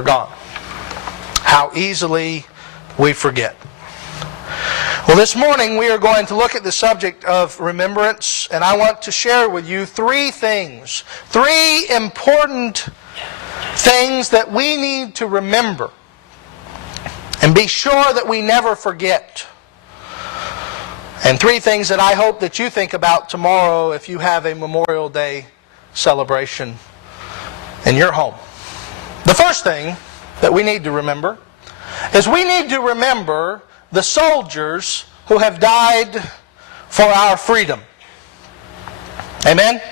we're gone. How easily we forget. Well, this morning we are going to look at the subject of remembrance, and I want to share with you three things, three important things that we need to remember and be sure that we never forget. And three things that I hope that you think about tomorrow if you have a Memorial Day celebration in your home. The first thing that we need to remember is we need to remember the soldiers who have died for our freedom. Amen?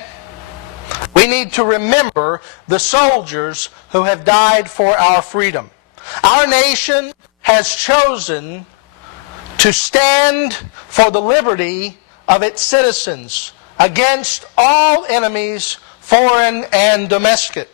We need to remember the soldiers who have died for our freedom. Our nation has chosen to stand for the liberty of its citizens against all enemies, foreign and domestic.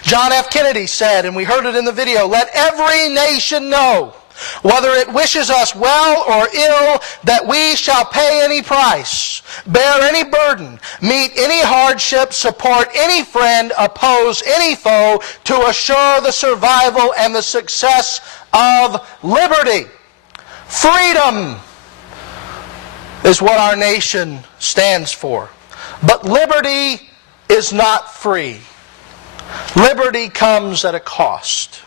John F. Kennedy said, and we heard it in the video, "Let every nation know, whether it wishes us well or ill, that we shall pay any price, bear any burden, meet any hardship, support any friend, oppose any foe, to assure the survival and the success of liberty." Freedom is what our nation stands for. But liberty is not free. Liberty comes at a cost.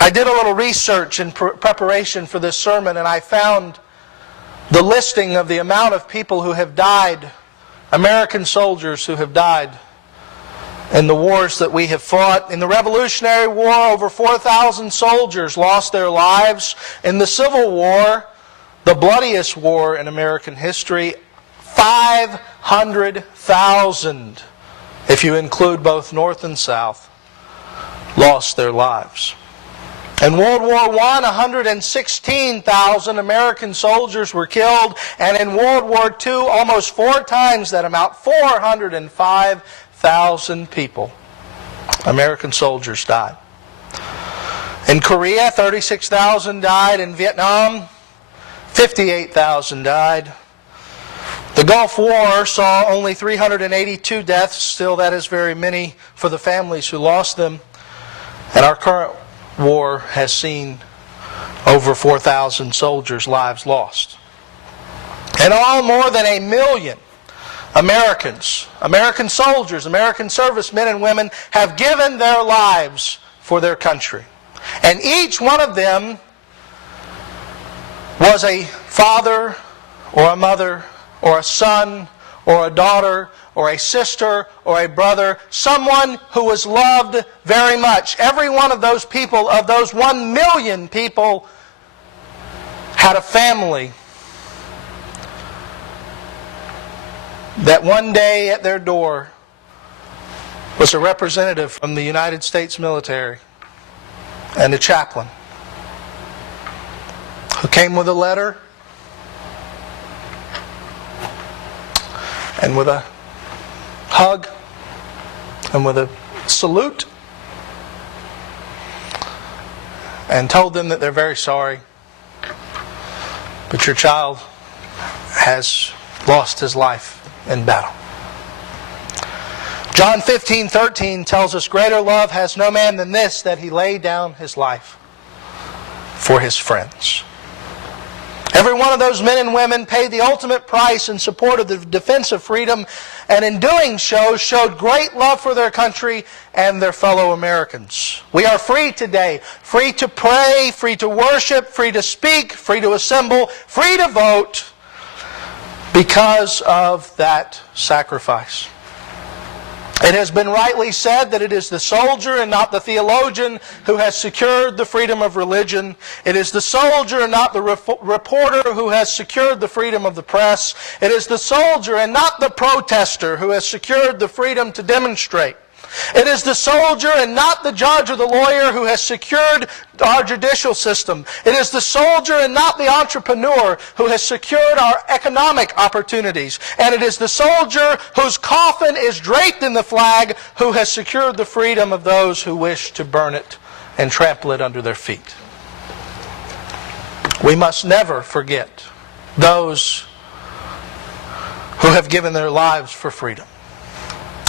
I did a little research in preparation for this sermon, and I found the listing of the amount of people who have died, American soldiers who have died in the wars that we have fought. In the Revolutionary War, over 4,000 soldiers lost their lives. In the Civil War, the bloodiest war in American history, 500,000, if you include both North and South, lost their lives. In World War I, 116,000 American soldiers were killed, and in World War II, almost 4 times that amount, 405,000 people, American soldiers, died. In Korea, 36,000 died. In Vietnam, 58,000 died. The Gulf War saw only 382 deaths. Still, that is very many for the families who lost them. And our current war has seen over 4,000 soldiers' lives lost. In all, more than 1 million Americans, American soldiers, American servicemen and women have given their lives for their country. And each one of them was a father or a mother or a son or a daughter or a sister or a brother, someone who was loved very much. Every one of those people, of those 1 million people, had a family that one day at their door was a representative from the United States military and a chaplain who came with a letter and with a hug and with a salute, and told them that they're very sorry, but your child has lost his life in battle. John 15:13 tells us, "Greater love has no man than this, that he lay down his life for his friends." Every one of those men and women paid the ultimate price in support of the defense of freedom, and in doing so showed great love for their country and their fellow Americans. We are free today, free to pray, free to worship, free to speak, free to assemble, free to vote, because of that sacrifice. It has been rightly said that it is the soldier and not the theologian who has secured the freedom of religion. It is the soldier and not the reporter who has secured the freedom of the press. It is the soldier and not the protester who has secured the freedom to demonstrate. It is the soldier and not the judge or the lawyer who has secured our judicial system. It is the soldier and not the entrepreneur who has secured our economic opportunities. And it is the soldier whose coffin is draped in the flag who has secured the freedom of those who wish to burn it and trample it under their feet. We must never forget those who have given their lives for freedom.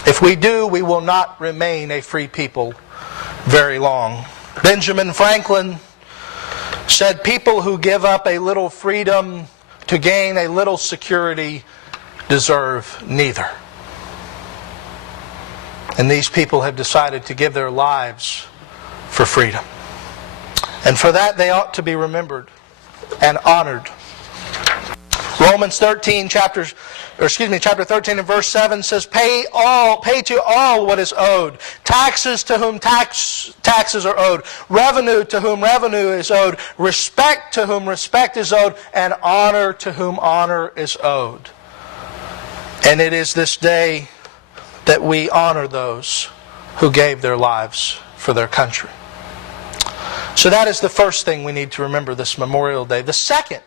If we do, we will not remain a free people very long. Benjamin Franklin said, people who give up a little freedom to gain a little security deserve neither. And these people have decided to give their lives for freedom. And for that they ought to be remembered and honored. Romans 13, chapter 13 and verse 7 says, pay to all what is owed. Taxes to whom taxes are owed. Revenue to whom revenue is owed. Respect to whom respect is owed. And honor to whom honor is owed. And it is this day that we honor those who gave their lives for their country. So that is the first thing we need to remember this Memorial Day. The second